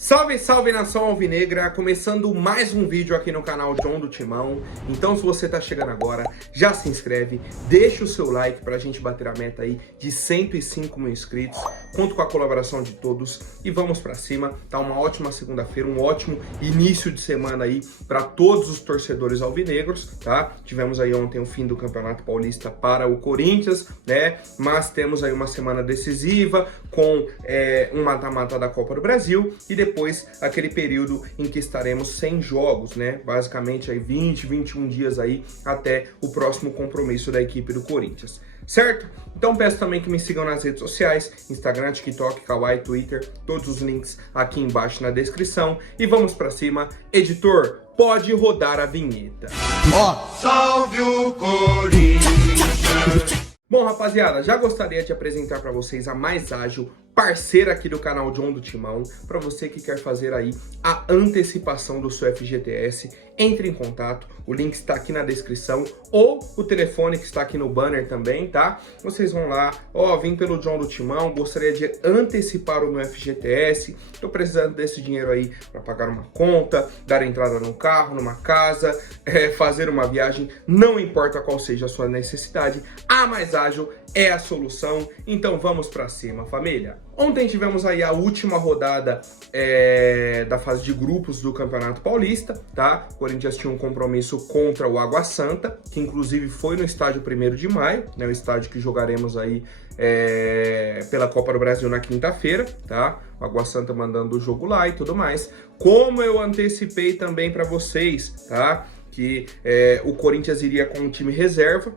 Salve, salve nação alvinegra, começando mais um vídeo aqui no canal John do Timão. Então se você tá chegando agora, já se inscreve, deixa o seu like pra gente bater a meta aí de 105 mil inscritos. Conto com a colaboração de todos e vamos pra cima. Tá uma ótima segunda-feira, um ótimo início de semana aí pra todos os torcedores alvinegros, tá? Tivemos aí ontem o fim do Campeonato Paulista para o Corinthians, né? Mas temos aí uma semana decisiva com um mata-mata da Copa do Brasil e depois aquele período em que estaremos sem jogos, né? Basicamente aí 21 dias aí até o próximo compromisso da equipe do Corinthians, certo? Então peço também que me sigam nas redes sociais, Instagram, TikTok, Kawaii, Twitter, todos os links aqui embaixo na descrição. E vamos pra cima. Editor, pode rodar a vinheta. Salve o Corinthians! Bom, rapaziada, já gostaria de apresentar para vocês a mais ágil parceira aqui do canal John do Timão. Para você que quer fazer aí a antecipação do seu FGTS, entre em contato, o link está aqui na descrição, ou o telefone que está aqui no banner também, tá? Vocês vão lá, vim pelo John do Timão, gostaria de antecipar o meu FGTS, tô precisando desse dinheiro aí para pagar uma conta, dar entrada num carro, numa casa, fazer uma viagem, não importa qual seja a sua necessidade, a mais ágil é a solução. Então vamos para cima, família. Ontem tivemos aí a última rodada da fase de grupos do Campeonato Paulista, tá? O Corinthians tinha um compromisso contra o Água Santa, que inclusive foi no estádio 1º de maio, né? O estádio que jogaremos aí pela Copa do Brasil na quinta-feira, tá? O Água Santa mandando o jogo lá e tudo mais. Como eu antecipei também para vocês, tá? Que o Corinthians iria com um time reserva,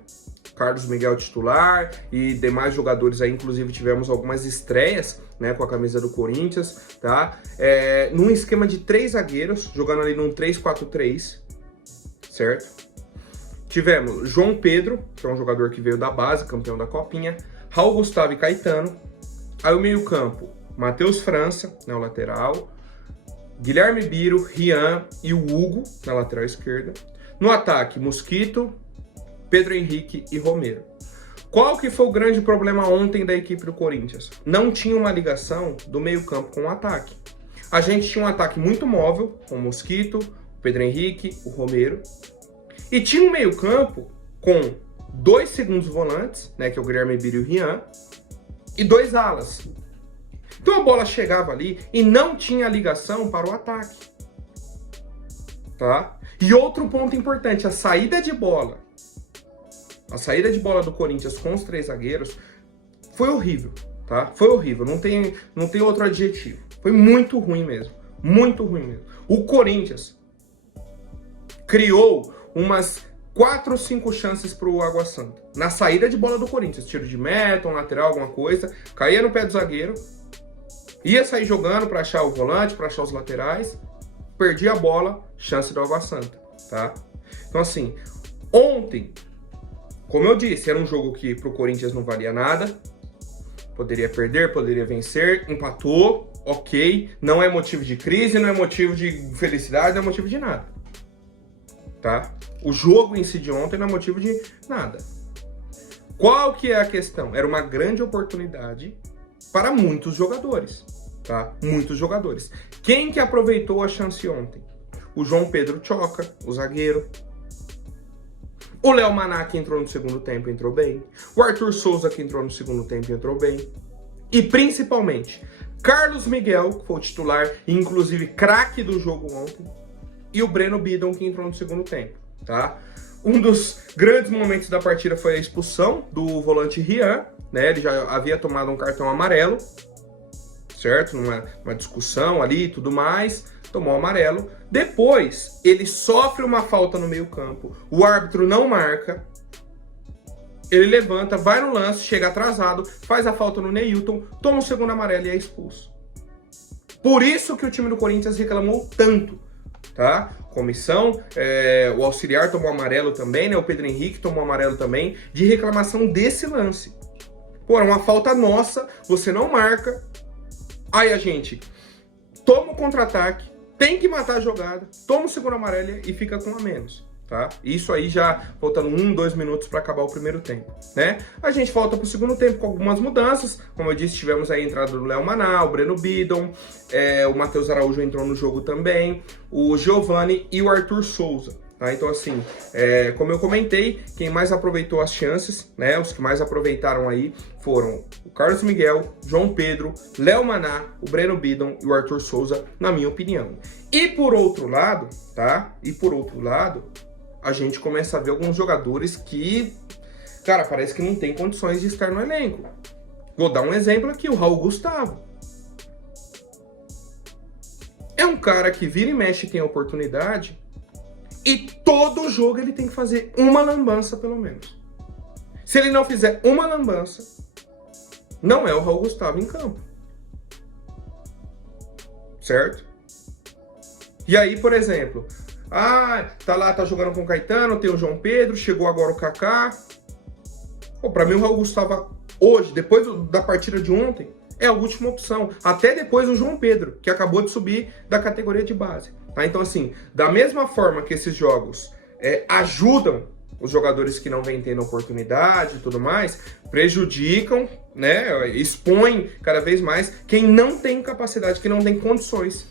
Carlos Miguel titular e demais jogadores aí, inclusive tivemos algumas estreias, né, com a camisa do Corinthians, tá? Num esquema de 3 zagueiros, jogando ali num 3-4-3, certo? Tivemos João Pedro, que é um jogador que veio da base, campeão da Copinha, Raul Gustavo e Caetano, aí o meio-campo, Matheus França, né, o lateral, Guilherme Biro, Rian e o Hugo, na lateral esquerda. No ataque, Mosquito, Pedro Henrique e Romero. Qual que foi o grande problema ontem da equipe do Corinthians? Não tinha uma ligação do meio-campo com o ataque. A gente tinha um ataque muito móvel, com o Mosquito, o Pedro Henrique, o Romero. E tinha um meio-campo com 2 segundos volantes, né, que é o Guilherme Biro e o Rian, e 2 alas. Então a bola chegava ali e não tinha ligação para o ataque. Tá? E outro ponto importante, a saída de bola. A saída de bola do Corinthians com os 3 zagueiros foi horrível, tá? Foi horrível, não tem outro adjetivo. Foi muito ruim mesmo, muito ruim mesmo. O Corinthians criou umas 4 ou 5 chances pro Água Santa. Na saída de bola do Corinthians, tiro de meta, um lateral, alguma coisa, caía no pé do zagueiro, ia sair jogando para achar o volante, para achar os laterais, perdia a bola, chance do Água Santa, tá? Então assim, ontem, como eu disse, era um jogo que pro Corinthians não valia nada, poderia perder, poderia vencer, empatou, ok, não é motivo de crise, não é motivo de felicidade, não é motivo de nada, tá? O jogo em si de ontem não é motivo de nada. Qual que é a questão? Era uma grande oportunidade para muitos jogadores, tá? Muitos jogadores. Quem que aproveitou a chance ontem? O João Pedro Choca, o zagueiro. O Léo Maná, que entrou no segundo tempo, entrou bem. O Arthur Souza, que entrou no segundo tempo, entrou bem. E principalmente, Carlos Miguel, que foi o titular e inclusive craque do jogo ontem. E o Breno Bidon, que entrou no segundo tempo, tá? Um dos grandes momentos da partida foi a expulsão do volante Rian, né? Ele já havia tomado um cartão amarelo, certo? Numa discussão ali e tudo mais, tomou amarelo. Depois, ele sofre uma falta no meio-campo, o árbitro não marca, ele levanta, vai no lance, chega atrasado, faz a falta no Neilton, toma o segundo amarelo e é expulso. Por isso que o time do Corinthians reclamou tanto, tá? Comissão, o auxiliar tomou amarelo também, né? O Pedro Henrique tomou amarelo também, de reclamação desse lance. Pô, é uma falta nossa, você não marca, aí a gente toma o contra-ataque, tem que matar a jogada, toma o segundo amarelo e fica com a menos. tá? Isso aí já faltando 2 minutos para acabar o primeiro tempo, né? A gente volta para o segundo tempo com algumas mudanças. Como eu disse, tivemos aí a entrada do Léo Maná, o Breno Bidon, o Matheus Araújo entrou no jogo também, o Giovani e o Arthur Souza. Tá? Então, assim, como eu comentei, quem mais aproveitou as chances, né? Os que mais aproveitaram aí foram o Carlos Miguel, João Pedro, Léo Maná, o Breno Bidon e o Arthur Souza, na minha opinião. E por outro lado, tá? A gente começa a ver alguns jogadores que, cara, parece que não tem condições de estar no elenco. Vou dar um exemplo aqui, o Raul Gustavo. É um cara que vira e mexe e tem a oportunidade, e todo jogo ele tem que fazer uma lambança, pelo menos. Se ele não fizer uma lambança, não é o Raul Gustavo em campo. Certo? E aí, por exemplo, tá jogando com o Caetano, tem o João Pedro, chegou agora o Kaká. Pra mim o Raul Gustavo hoje, depois da partida de ontem, é a última opção. Até depois o João Pedro, que acabou de subir da categoria de base. Tá? Então, assim, da mesma forma que esses jogos ajudam os jogadores que não vêm tendo oportunidade e tudo mais, prejudicam, né, expõem cada vez mais quem não tem capacidade, que não tem condições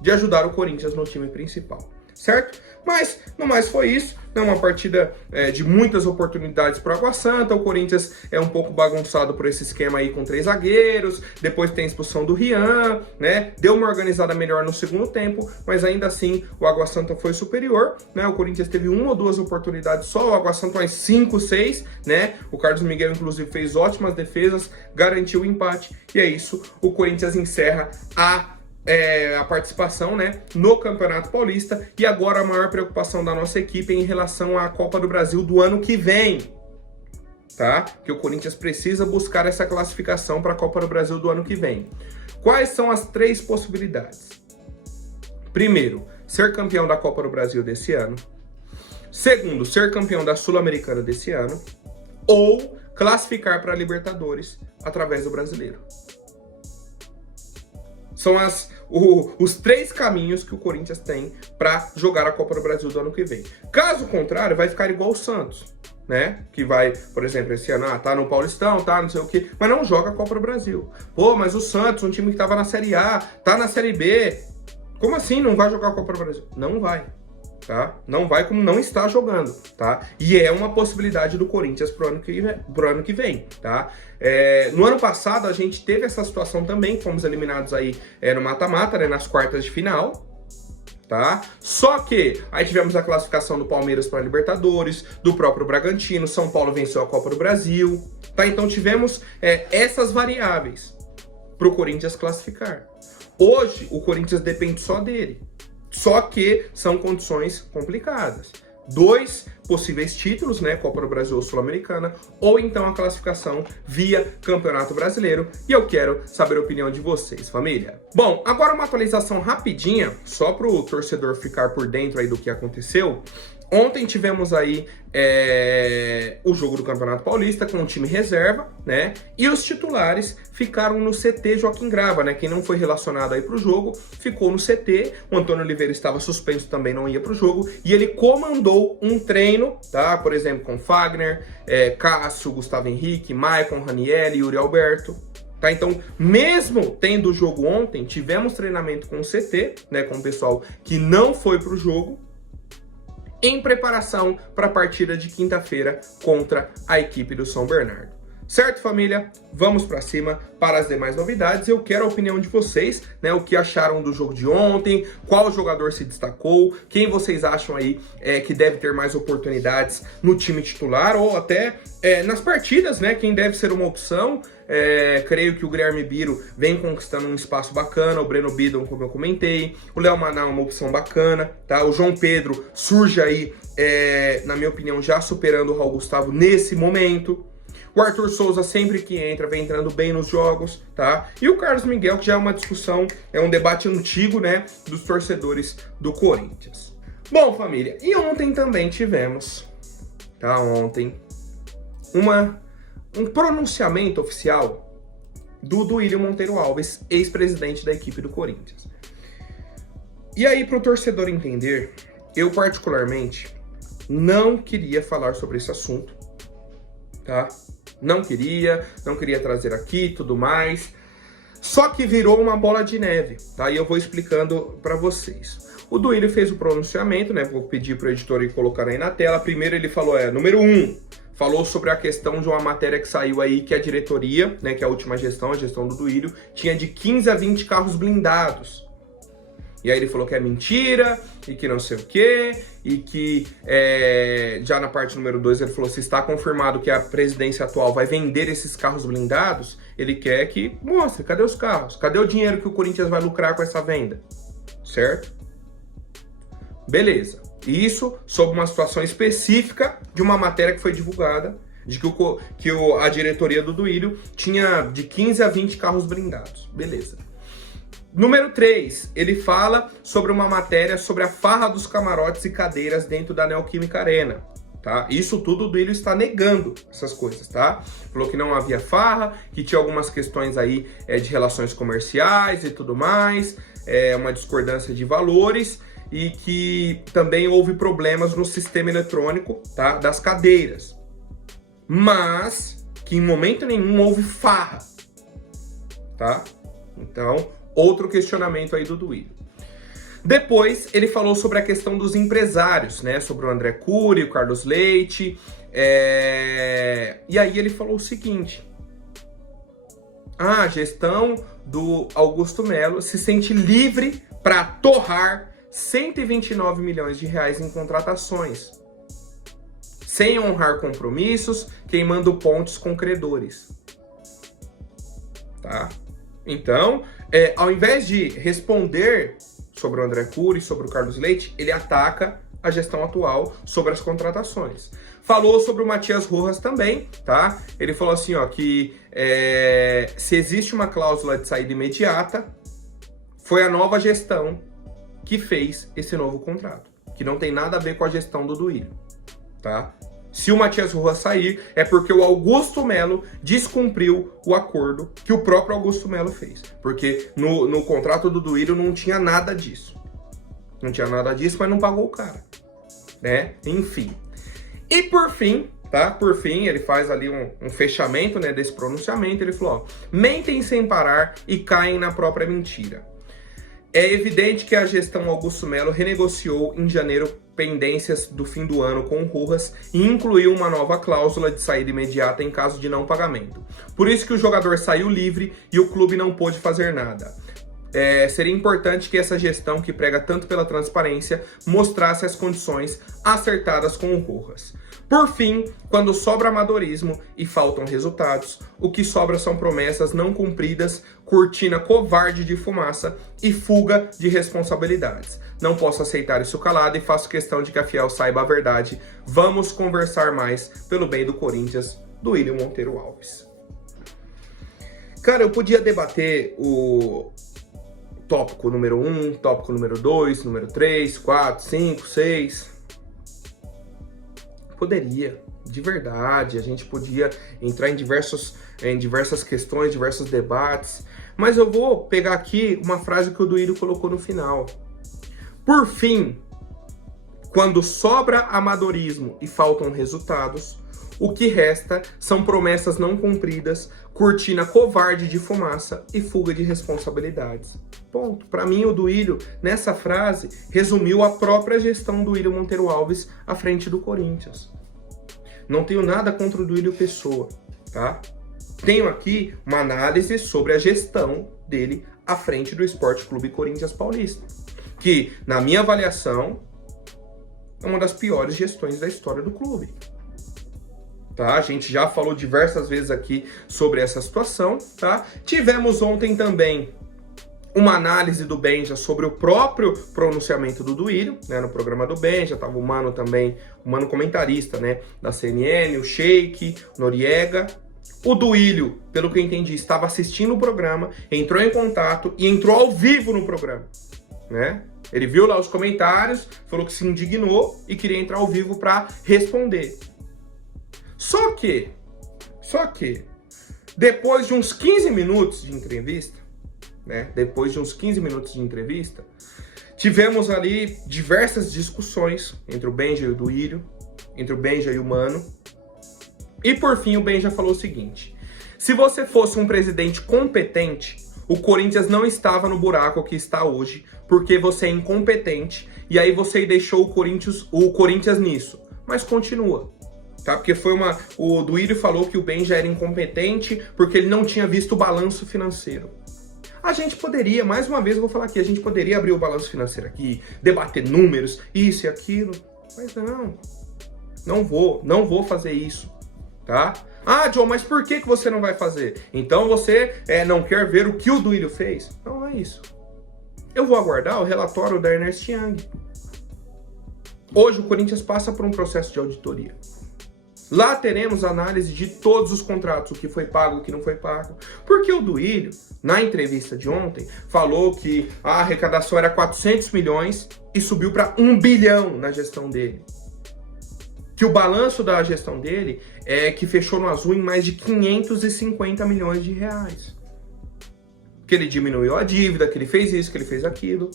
de ajudar o Corinthians no time principal, certo? Mas, no mais foi isso, né? Uma partida de muitas oportunidades para o Água Santa. O Corinthians é um pouco bagunçado por esse esquema aí com 3 zagueiros, depois tem a expulsão do Rian, né? Deu uma organizada melhor no segundo tempo, mas ainda assim o Água Santa foi superior, né? O Corinthians teve 1 ou 2 oportunidades só, o Água Santa mais 5, 6, né? O Carlos Miguel, inclusive, fez ótimas defesas, garantiu o empate, e é isso, o Corinthians encerra a participação, né, no Campeonato Paulista. E agora a maior preocupação da nossa equipe é em relação à Copa do Brasil do ano que vem, tá? Que o Corinthians precisa buscar essa classificação para a Copa do Brasil do ano que vem. Quais são as 3 possibilidades? Primeiro, ser campeão da Copa do Brasil desse ano. Segundo, ser campeão da Sul-Americana desse ano. Ou classificar para a Libertadores através do Brasileiro. São os 3 caminhos que o Corinthians tem para jogar a Copa do Brasil do ano que vem. Caso contrário, vai ficar igual o Santos, né? Que vai, por exemplo, esse ano, tá no Paulistão, tá não sei o quê, mas não joga a Copa do Brasil. Pô, mas o Santos, um time que tava na Série A, tá na Série B. Como assim não vai jogar a Copa do Brasil? Não vai. Tá? Não vai, como não está jogando, tá? E é uma possibilidade do Corinthians pro ano que vem, tá? No ano passado a gente teve essa situação também, fomos eliminados aí no mata-mata, né, nas quartas de final, tá? Só que aí tivemos a classificação do Palmeiras para a Libertadores, do próprio Bragantino, São Paulo venceu a Copa do Brasil, tá? Então tivemos essas variáveis pro Corinthians classificar. Hoje o Corinthians depende só dele. Só que são condições complicadas. 2 possíveis títulos, né? Copa do Brasil ou Sul-Americana, ou então a classificação via Campeonato Brasileiro. E eu quero saber a opinião de vocês, família. Bom, agora uma atualização rapidinha, só para o torcedor ficar por dentro aí do que aconteceu. Ontem tivemos aí o jogo do Campeonato Paulista com o time reserva, né? E os titulares ficaram no CT Joaquim Grava, né? Quem não foi relacionado aí pro jogo ficou no CT. O Antônio Oliveira estava suspenso, também não ia pro jogo. E ele comandou um treino, tá? Por exemplo, com Fagner, Cássio, Gustavo Henrique, Maicon, Ranieri, Yuri Alberto. Tá, então, mesmo tendo o jogo ontem, tivemos treinamento com o CT, né? Com o pessoal que não foi pro jogo, em preparação para a partida de quinta-feira contra a equipe do São Bernardo. Certo, família? Vamos para cima para as demais novidades. Eu quero a opinião de vocês, né? O que acharam do jogo de ontem, qual jogador se destacou, quem vocês acham aí que deve ter mais oportunidades no time titular ou até nas partidas, né? Quem deve ser uma opção. Creio que o Guilherme Biro vem conquistando um espaço bacana, o Breno Bidon, como eu comentei, o Léo Maná é uma opção bacana, tá? O João Pedro surge aí, na minha opinião, já superando o Raul Gustavo nesse momento. O Arthur Souza, sempre que entra, vem entrando bem nos jogos, tá? E o Carlos Miguel, que já é uma discussão, é um debate antigo, né, dos torcedores do Corinthians. Bom, família, e ontem também tivemos, tá? Ontem, um pronunciamento oficial do Duílio Monteiro Alves, ex-presidente da equipe do Corinthians. E aí, para o torcedor entender, eu particularmente não queria falar sobre esse assunto, tá? Não queria trazer aqui e tudo mais. Só que virou uma bola de neve, tá? E eu vou explicando para vocês. O Duílio fez o pronunciamento, né? Vou pedir para o editor colocar aí na tela. Primeiro ele falou, número 1, falou sobre a questão de uma matéria que saiu aí, que a diretoria, né, que é a última gestão, a gestão do Duílio, tinha de 15 a 20 carros blindados. E aí ele falou que é mentira, e que não sei o quê, e que já na parte número 2 ele falou, se está confirmado que a presidência atual vai vender esses carros blindados, ele quer que mostre, cadê os carros? Cadê o dinheiro que o Corinthians vai lucrar com essa venda? Certo? Beleza. Isso sob uma situação específica de uma matéria que foi divulgada, de que a diretoria do Duílio tinha de 15 a 20 carros blindados. Beleza. Número 3, ele fala sobre uma matéria sobre a farra dos camarotes e cadeiras dentro da Neoquímica Arena, tá? Isso tudo o Duílio está negando essas coisas, tá? Falou que não havia farra, que tinha algumas questões aí de relações comerciais e tudo mais, uma discordância de valores e que também houve problemas no sistema eletrônico, tá? Das cadeiras, mas que em momento nenhum houve farra, tá? Então, outro questionamento aí do Duílio. Depois, ele falou sobre a questão dos empresários, né? Sobre o André Cury, o Carlos Leite. E aí ele falou o seguinte. A gestão do Augusto Melo se sente livre para torrar 129 milhões de reais em contratações, sem honrar compromissos, queimando pontos com credores. Tá? Então, ao invés de responder sobre o André Cury, sobre o Carlos Leite, ele ataca a gestão atual sobre as contratações. Falou sobre o Matias Rojas também, tá? Ele falou assim, ó, que se existe uma cláusula de saída imediata, foi a nova gestão que fez esse novo contrato, que não tem nada a ver com a gestão do Duílio, tá? Se o Matias Rojas sair, é porque o Augusto Melo descumpriu o acordo que o próprio Augusto Melo fez. Porque no contrato do Duílio não tinha nada disso. Não tinha nada disso, mas não pagou o cara, né? Enfim. E por fim, tá? Por fim, ele faz ali um fechamento, né, desse pronunciamento. Ele falou, ó, mentem sem parar e caem na própria mentira. É evidente que a gestão Augusto Melo renegociou em janeiro pendências do fim do ano com o Rojas e incluiu uma nova cláusula de saída imediata em caso de não pagamento. Por isso que o jogador saiu livre e o clube não pôde fazer nada. Seria importante que essa gestão, que prega tanto pela transparência, mostrasse as condições acertadas com o Rojas. Por fim, quando sobra amadorismo e faltam resultados, o que sobra são promessas não cumpridas, cortina covarde de fumaça e fuga de responsabilidades. Não posso aceitar isso calado e faço questão de que a Fiel saiba a verdade. Vamos conversar mais pelo bem do Corinthians, Duílio Monteiro Alves. Cara, eu podia debater o tópico número 1, tópico número 2, número 3, 4, 5, 6... Poderia, de verdade, a gente podia entrar em diversas questões, diversos debates, mas eu vou pegar aqui uma frase que o Duílio colocou no final. Por fim, quando sobra amadorismo e faltam resultados, o que resta são promessas não cumpridas, cortina covarde de fumaça e fuga de responsabilidades. Ponto. Para mim, o Duílio, nessa frase, resumiu a própria gestão do Duílio Monteiro Alves à frente do Corinthians. Não tenho nada contra o Duílio Pessoa, tá? Tenho aqui uma análise sobre a gestão dele à frente do Sport Clube Corinthians Paulista, que, na minha avaliação, é uma das piores gestões da história do clube. Tá? A gente já falou diversas vezes aqui sobre essa situação, tá? Tivemos ontem também uma análise do Benja sobre o próprio pronunciamento do Duílio, né, no programa do Benja, tava o Mano também, o Mano comentarista, né, da CNN, o Sheik, o Noriega. O Duílio, pelo que eu entendi, estava assistindo o programa, entrou em contato e entrou ao vivo no programa, né? Ele viu lá os comentários, falou que se indignou e queria entrar ao vivo para responder. Só que, depois de uns 15 minutos de entrevista, Tivemos ali diversas discussões entre o Benja e o Duílio, entre o Benja e o Mano. E por fim o Benja falou o seguinte: se você fosse um presidente competente, o Corinthians não estava no buraco que está hoje, porque você é incompetente, e aí você deixou o Corinthians nisso. Mas continua, tá? Porque o Duílio falou que o Benja era incompetente porque ele não tinha visto o balanço financeiro. A gente poderia, mais uma vez eu vou falar aqui, a gente poderia abrir o balanço financeiro aqui, debater números, isso e aquilo, mas não vou fazer isso, tá? Ah, John, mas por que você não vai fazer? Então você não quer ver o que o Duílio fez? Não é isso. Eu vou aguardar o relatório da Ernst Young. Hoje o Corinthians passa por um processo de auditoria. Lá teremos análise de todos os contratos, o que foi pago, o que não foi pago. Porque o Duílio, na entrevista de ontem, falou que a arrecadação era 400 milhões e subiu para 1 bilhão na gestão dele. Que o balanço da gestão dele é que fechou no azul em mais de 550 milhões de reais. Que ele diminuiu a dívida, que ele fez isso, que ele fez aquilo.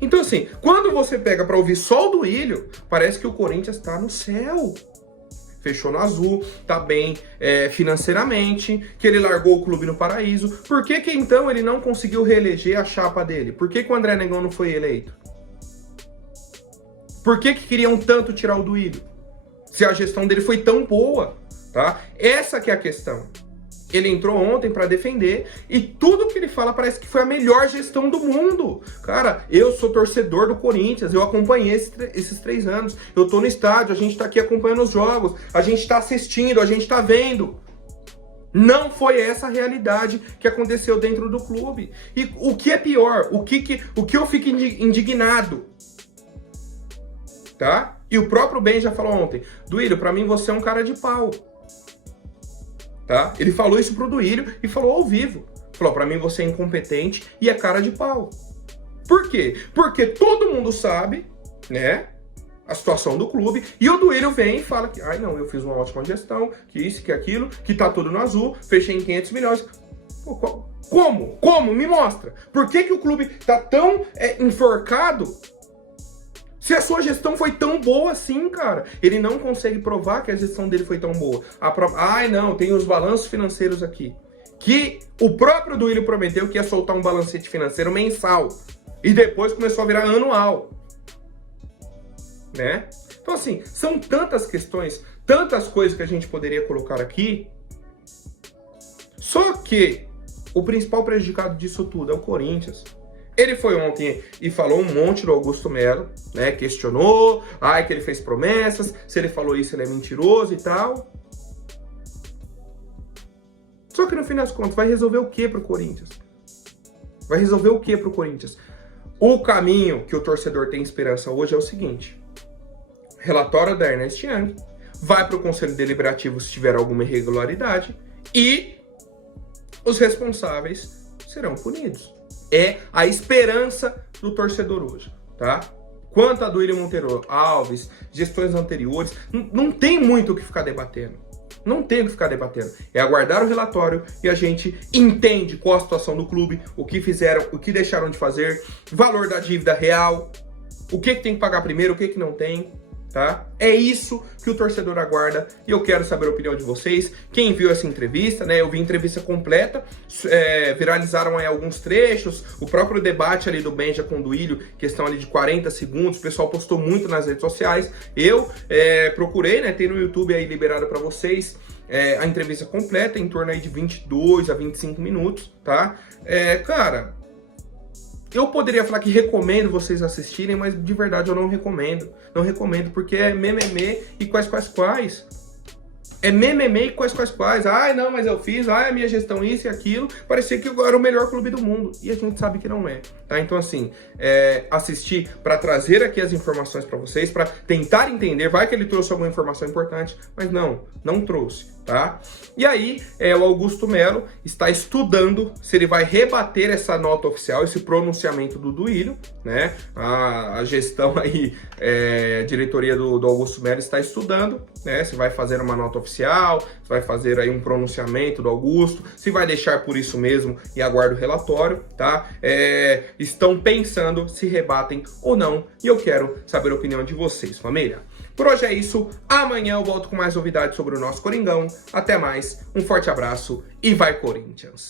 Então assim, quando você pega para ouvir só o Duílio, parece que o Corinthians está no céu. Fechou no azul, tá bem financeiramente, que ele largou o clube no paraíso. Por que então ele não conseguiu reeleger a chapa dele? Por que o André Negão não foi eleito? Por que queriam tanto tirar o Duílio? Se a gestão dele foi tão boa, tá? Essa que é a questão. Ele entrou ontem para defender e tudo que ele fala parece que foi a melhor gestão do mundo. Cara, eu sou torcedor do Corinthians, eu acompanhei esses 3 anos. Eu tô no estádio, a gente tá aqui acompanhando os jogos, a gente tá assistindo, a gente tá vendo. Não foi essa a realidade que aconteceu dentro do clube. E o que é pior, o que eu fico indignado, tá? E o próprio Ben já falou ontem: Duílio, pra mim você é um cara de pau. Tá? Ele falou isso pro Duílio e falou ao vivo. Falou: pra mim você é incompetente e é cara de pau. Por quê? Porque todo mundo sabe, né, a situação do clube, e o Duílio vem e fala que, ai não, eu fiz uma ótima gestão, que isso, que aquilo, que tá tudo no azul, fechei em 500 milhões. Pô, como? Me mostra. Por que o clube tá tão enforcado? Se a sua gestão foi tão boa assim, cara, ele não consegue provar que a gestão dele foi tão boa. Ai, não, tem os balanços financeiros aqui. Que o próprio Duílio prometeu que ia soltar um balancete financeiro mensal. E depois começou a virar anual. Né? Então, assim, são tantas questões, tantas coisas que a gente poderia colocar aqui. Só que o principal prejudicado disso tudo é o Corinthians. Ele foi ontem e falou um monte do Augusto Melo, né? Questionou, que ele fez promessas, se ele falou isso ele é mentiroso e tal. Só que no fim das contas, vai resolver o que pro Corinthians? Vai resolver o que pro Corinthians? O caminho que o torcedor tem esperança hoje é o seguinte: relatório da Ernst Young, vai pro Conselho Deliberativo se tiver alguma irregularidade e os responsáveis serão punidos. É a esperança do torcedor hoje, tá? Quanto a Duílio Monteiro Alves, gestões anteriores, não tem muito o que ficar debatendo. Não tem o que ficar debatendo. É aguardar o relatório e a gente entende qual a situação do clube, o que fizeram, o que deixaram de fazer, valor da dívida real, o que tem que pagar primeiro, o que não tem, tá? É isso que o torcedor aguarda e eu quero saber a opinião de vocês. Quem viu essa entrevista, né? Eu vi a entrevista completa, viralizaram aí alguns trechos, o próprio debate ali do Benja com o Duílio, questão ali de 40 segundos, o pessoal postou muito nas redes sociais. Eu procurei, né? Tem no YouTube aí liberado para vocês a entrevista completa, em torno aí de 22 a 25 minutos, tá? Cara, eu poderia falar que recomendo vocês assistirem, mas de verdade eu não recomendo. Não recomendo porque é mememê e quais. É mememê e quais. Ai, não, mas eu fiz, a minha gestão isso e aquilo. Parecia que eu era o melhor clube do mundo. E a gente sabe que não é, tá? Então assim, assistir para trazer aqui as informações para vocês, para tentar entender. Vai que ele trouxe alguma informação importante, mas não trouxe. tá? E aí, o Augusto Melo está estudando se ele vai rebater essa nota oficial, esse pronunciamento do Duílio, né? A gestão aí, a diretoria do Augusto Melo está estudando, né? Se vai fazer uma nota oficial, se vai fazer aí um pronunciamento do Augusto, se vai deixar por isso mesmo e aguarda o relatório, tá? Estão pensando se rebatem ou não, e eu quero saber a opinião de vocês, família. Por hoje é isso, amanhã eu volto com mais novidades sobre o nosso Coringão. Até mais, um forte abraço e vai Corinthians!